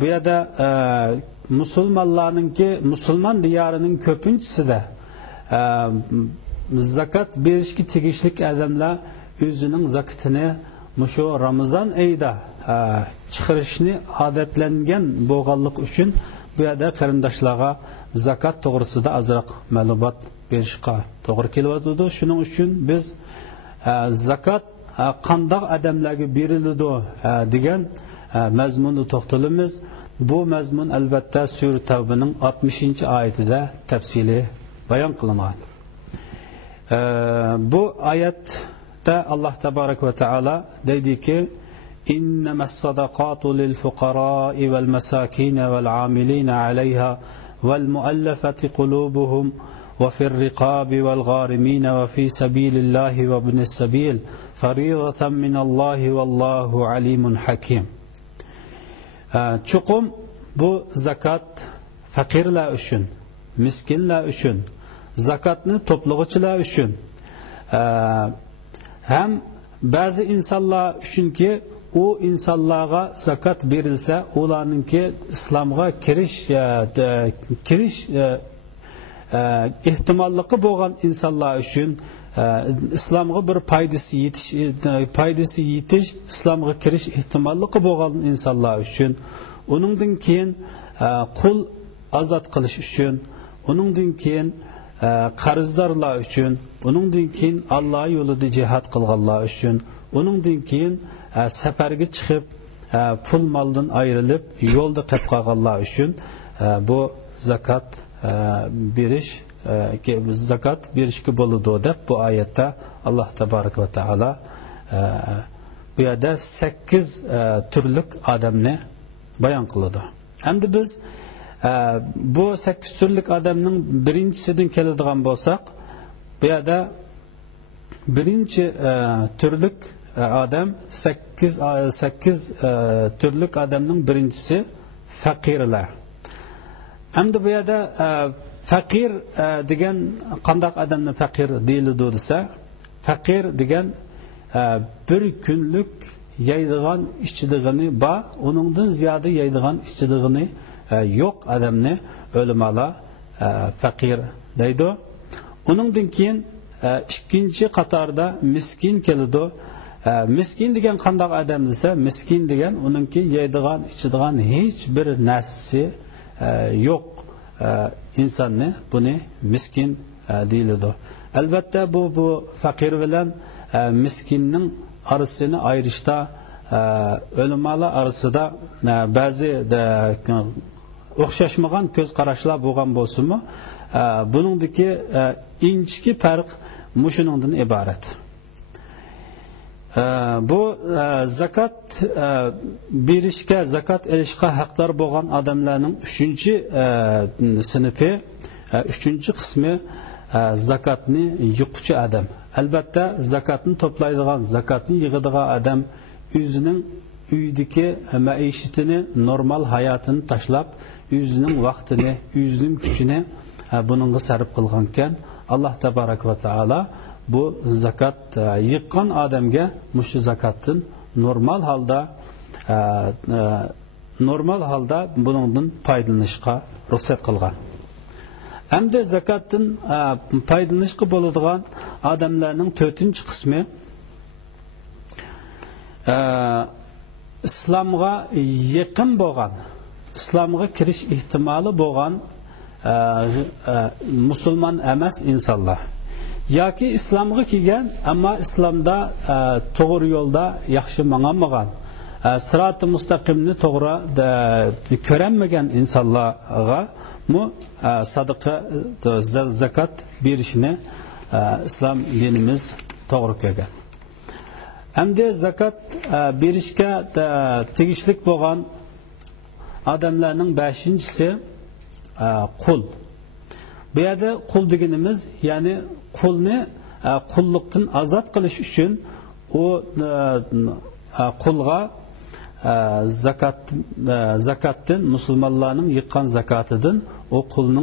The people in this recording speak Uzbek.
Bu yerda Müslüman diyarının köpüncüsü de zakat berişki tegishlik adamlar özünün zakatını muşu Ramazan ayida chiqarishni odatlangan bo'lganlik uchun bu yerda qarindoshlarga zakat to'g'risida azroq ma'lumot berishga to'g'ri kelyapti. Shuning uchun biz zakat qanday odamlarga beriladi degan mazmunni to'xtalamiz. Bu mazmun albatta Sura Tavbaning 60-oyatida tafsili bayon qilingan. Bu oyatda Alloh tabarak va taolo deydiki: "İnnemas sadaqatu lil fuqara'i vel masakin vel 'amilina 'alayha vel muallafati qulubuhum ve fi'r riqabi vel gharimin ve fi sabilillahi ve ibnis sabil faridatan minallahi vallahu alimun hakim." Chuqum bu zakat fakirlar uchun, miskinlar uchun, zakatni to'plag'uchilar uchun ham ba'zi insonlar uchunki u insonlarga zakat berilsa, ularningki islomga kirish ehtimolligi bo'lgan insonlar uchun islomga bir foydasi yetish, islomga kirish ehtimolligi bo'lgan insonlar uchun, uningdan keyin qul ozod qilish uchun, uningdan keyin qarzdorlar uchun, uningdan keyin Alloh yo'lida jihad qilganlar uchun, uningdan keyin safarga chiqib pul moldan ayrilib yo'lda qolib qolganlar uchun bu zakat berishga bo'ladi deb bu oyatda Alloh tabarak va taolo bu yerda 8 turlik odamni bayon qiladi. Endi biz bu 8 turlik odamning birinchisidan keladigan bo'lsak, bu yerda birinchi turlik odam 8 turlik odamning birinchisi faqirlar. Endi bu yerda faqir degan qanday odamni faqir deyiladi desa, faqir degan bir kunlik yeydigan ichdiğini ba, uningdan ziyoda yeydigan ichdiğini yo'q odamni o'limalar faqir deydi. Uningdan keyin ikkinchi qatorda miskin keladi. Miskin degan qanday odam desa, miskin degan uningki yeydigan ichdigan hech bir narsasi yo'q insonni, buni miskin deyiladi. Albatta bu faqir bilan miskinning arasini ayirishda o'limalar orasida ba'zi o'xshashmagan ko'z qarashlar bo'lgan bo'lsa-mu, buningdagi inchki farq mushuningdan iborat. Bu zakat berishga, zakat olishga haqdor bo'lgan odamlarning 3-sinfi, 3-qismi zakatni yiquvchi odam. Albatta zakatni to'playdigan, zakatni yig'adigan odam o'zining uydagi maishatini, normal hayotini tashlab, o'zining vaqtini, o'zining kuchini buningga sarf qilgan ekan. Alloh tabarak va taolo bu zakat yiqqan odamga mushu zakatdan normal holda buningdan foydalanishga ruxsat qilgan. Endi zakatdan foydalanishga bo'ladigan odamlarning 4-qismi islomga yaqin bo'lgan, islomga kirish ehtimoli bo'lgan musulmon emas insonlar. Yoki islomga kelgan, ammo islomda to'g'ri yo'lda yaxshi mangamagan, sirat-i mustaqimni to'g'ri ko'ramagan insonlarga sadaqa, zakat berishni islom dinimiz to'g'ri ko'rgan. Endi zakat berishga tegishlik bo'lgan odamlarning 5-chisi qul. Bu yerda qul deganimiz, ya'ni qulni qullikdan ozod qilish uchun u qulga zakatdan, musulmonlarning yiqqan zakatidan o qulning